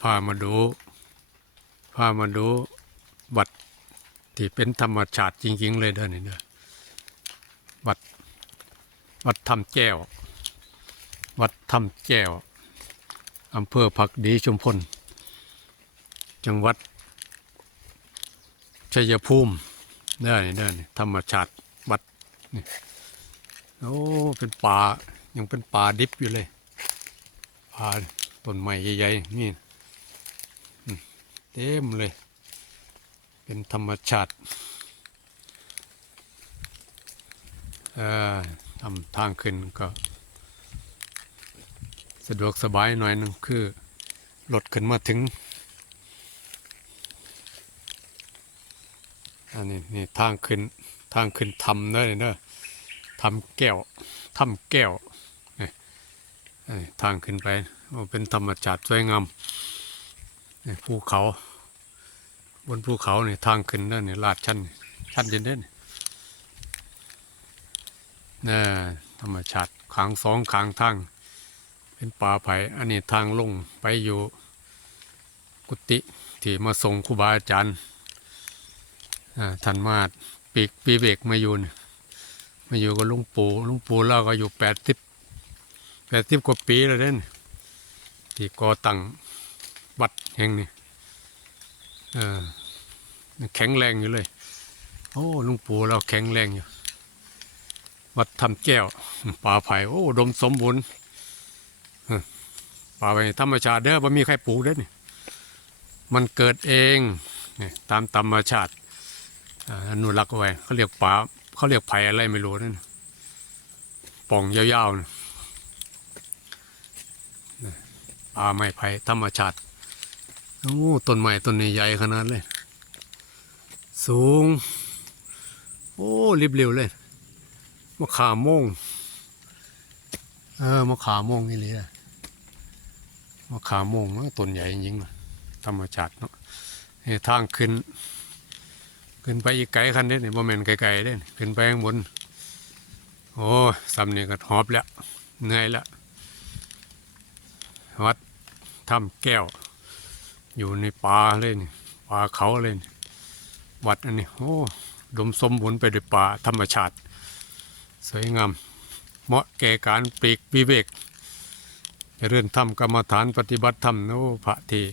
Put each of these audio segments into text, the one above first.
พามาดูพามาดูวัดที่เป็นธรรมชาติจริง ๆ เลยเด้อนี่เด้อวัดวัดถ้ำแก้ว วัดถ้ำแก้วอำเภอผักดีชุมพล จังหวัดชัยภูมิเด้อนี่เด้อนี่ธรรมชาติวัดนี่โอ้เป็นป่ายังเป็นป่าดิบอยู่เลยป่าต้นไม้ใหญ่ๆนี่ เต็มเลย เป็นธรรมชาติทำทางขึ้นก็ สะดวกสบายหน่อยหนึงคือรถขึ้นมาถึง อันนี้นี่ทางขึ้นทางขึ้นทำเด้อเนอะทำแก้วทำแก้วทางขึ้นไปเป็นธรรมชาติสวยงาม ภูเขา บนภูเขาเนี่ยทางขึ้นเด้อนี่ยลาดชันชันเย็นเด่นน่ธรรมชาติขางสองขางทาง เป็นป่าไผ่อันนี้ทางลงไปอยู่กุฏิที่มาส่งครูบาอาจารย์ท่านมาปีกปีเบกมาอยู่นี่มาอยู่กับลุงปู่ลุงปู่เราก็อยู่แปดสิบแปดสิบกว่าปีแล้วเด่นที่ก่อตั้ง วัดแห่งนี้เออแข็งแรงอยู่เลย โอ้ลุงปู่เราแข็งแรงอยู่ วัดทำแก้วป่าไผ่โอ้ดมสมบูรณ์ป่าไผ่ธรรมชาติเด้อไม่มีใครปลูกเด้อนี่มันเกิดเองตามธรรมชาติอนุรักษ์ไว้เขาเรียกป่าเขาเรียกไผ่อะไรไม่รู้นั่นป่องยาวๆนะน่ะป่าไม้ไผ่ธรรมชาติ โอ้ต้นไม้ต้นนี้ใหญ่ขนาดเลย สูง โอ้ริบเร็วเลยมะขามโมงเออมะขามโมงนี่เลยมะขามโมงต้นใหญ่จริงๆนะธรรมชาติเนาะนี่ทางขึ้น ขึ้นไปอีกไกลคันเด้เนี่ยบ่แม่นไกลๆเด้ขึ้นไปข้างบนโอ้ยซ้ำนี่ก็หอบแล้วเหนื่อยแล้ววัดถ้ำแก้ว อยู่ในป่าเลยนี่ป่าเขาเลยนี่วัดอันนี้โอ้ดมสมบูรณ์ไปด้วยป่าธรรมชาติ สวยงาม เหมาะแก่การปลีกวิเวกเริญธรรมกรรมฐานปฏิบัติธรรมโอ้พระที่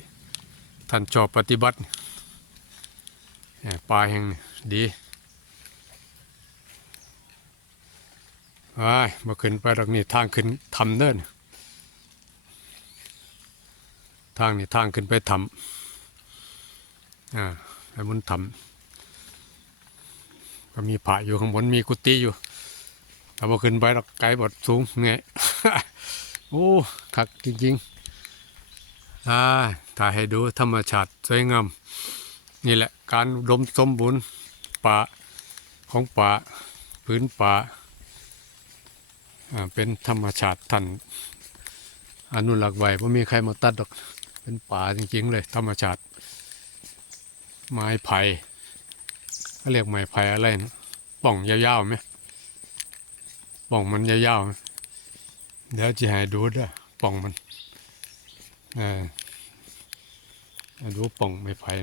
ท่านชอบปฏิบัติแหม่ปลาแห่งนี้ดีว้ายมาขึ้นไปตรงนี้ทางขึ้นทำเดิน ทางนี้ทางขึ้นไปทำอ่าไปบนทำก็มีผาอยู่ข้างบนมีกุฏิอยู่แต่พอขึ้นไปเราไกลบดสูงไงโอ้คักจริงๆอ่าถ่ายให้ดูธรรมชาติสวยงามนี่แหละการอุดมสมบูรณ์ป่าของป่าพื้นป่าอ่าเป็นธรรมชาติท่านอนุรักษ์ไว้ไม่มีใครมาตัดดอก เป็นป่าจริงๆเลย ธรรมชาติ ไม้ไผ่เขาเรียกไม้ไผ่อะไรนะป่องยาวๆไหมป่องมันยาวๆไหมเดี๋ยวจะให้ดูด้วยป่องมันเออดูป่องไม้ไผ่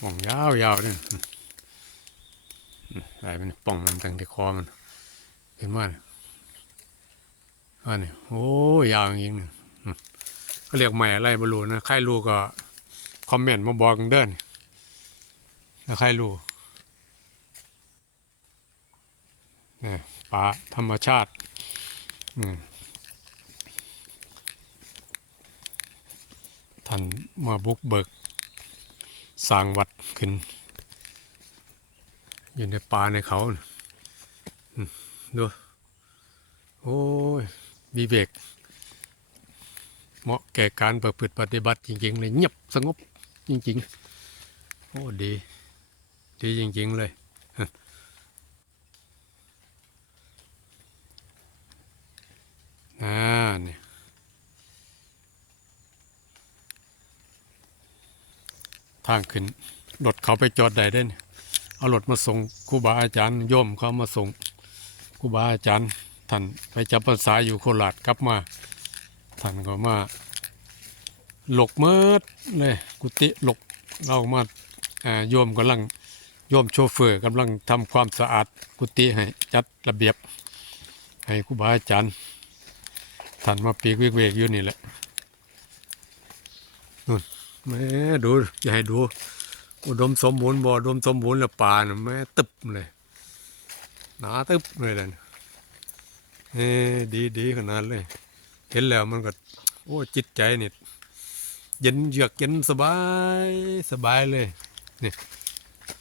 ป่องยาวยาวเนี่ยอะไรมันป่องมันตั้งที่คอมันเห็นว่า อันนี้โอ้ยาวจริงๆเนี่ยก็เรียกใหม่อะไรไม่รู้นะใครรู้ก็คอมเมนต์มาบอกกันเด้อนถ้าใครรู้นี่ป่าธรรมชาติท่านมาบุกเบิกสร้างวัดขึ้น อยู่ในป่าในเขาดูโอ้ย วิเวก เหมาะแก่การประพฤติปฏิบัติจริงๆเลยเงียบสงบจริงๆ โอ้ดี ดีจริงๆเลยอ่าเนี่ยทางขึ้นรถเขาไปจอดได้เด้นเอารถมาส่งครูบาอาจารย์โยมเขามาส่งครูบาอาจารย์ ท่านไปจำพรรษาอยู่โคราชกลับมา ท่านก็มาหลกเมิดเลยกุฏิหลกเรามาโยมกำลังโยมโชเฟอร์กำลังทำความสะอาดกุฏิให้จัดระเบียบ ให้ครูบาอาจารย์ท่านมาปีกเวกๆอยู่นี่แหละนู่นแม่ดูอย่าให้ดูอุดมสมบูรณ์บ่อุดมสมบูรณ์แล้วป่าน่ะแม่ตึบเลยหนาตึบเลยเลย เฮ้ดีดีขนาดเลย เห็นแล้วมันก็ โอ้จิตใจนี่เย็นเยือกเย็นสบายสบายเลยนี่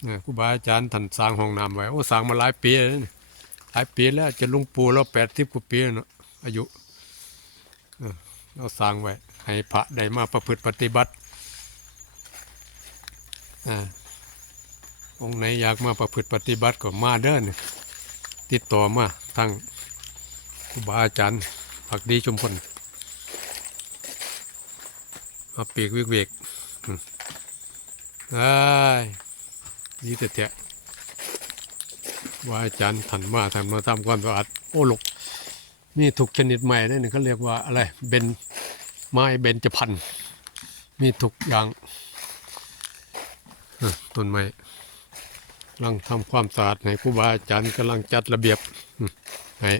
นี่ครูบาอาจารย์ท่านสร้างห้องน้ำไว้โอ้สร้างมาหลายปีแล้วนี่หลายปีแล้วจะลุงปู่เราแปดสิบกว่าปีแล้วเนาะอายุเราสร้างไว้ ให้พระได้มาประพฤติปฏิบัติอ่าองค์ไหนอยากมาประพฤติปฏิบัติก็มาเด้อนี่ติดต่อมาทาง รูบาอาจารย์ผักดีชุมพลมาปีกวิกเวกไอ้ยี่แต่แท้ว่าอาจารย์ถันมาถันมาทำความสะอาดโอ้ลกนี่ถูกชนิดใหม่เนี่ยเขาเรียกว่าอะไรเบนไม้เบนจพันมีทุกอย่างต้นไม้กำลังทำความสะอาดให้ครูบาอาจารย์กำลังจัดระเบียบอืมให้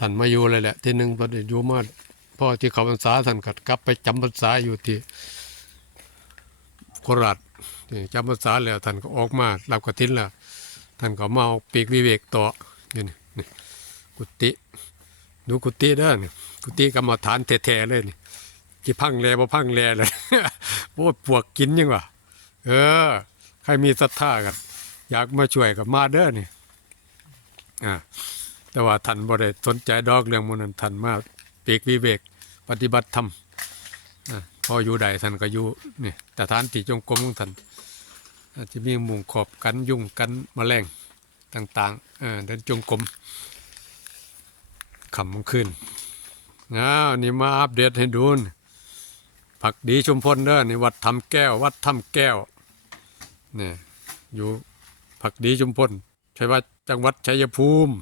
ท่านมาอยู่เลยแหละ ที่หนึ่งพอดีอยู่มาพ่อที่เขาพรรษาท่านก็กลับไปจำพรรษาอยู่ที่โคราชจำพรรษาแล้วท่านก็ออกมารับกฐินแล้วท่านก็มาเอาปีกวิเวกต่อนี่นี่นี่กุฏิดูกุฏิเด้อนี่กุฏิกรรมฐานแท้ๆเลยนี่กี่พังแลบ่พังแลเลยโอ้ปวกกินยังวะเออ ใครมีศรัทธากันอยากมาช่วยกับมาเด้อนี่อ่า แต่ว่าท่านบ่ได้สนใจดอกเรื่องมันนั้นท่านมาปีกวิเวก ปฏิบัติธรรมอะพออยู่ใดท่านก็อยู่นี่แต่ฐานที่จงกรมของท่านอาจจะมีหมุงขอบกันยุ่งกันมแมลงต่างๆเออเดินจงกรมขำขึ้นอ้าวนี่มาอัปเดตให้ดูนผักดีชุมพลเด้อนี่วัดทำแก้ว วัดทำแก้วนี่อยู่ผักดีชุมพลใช่ว่าจังหวัดชัยภูมิ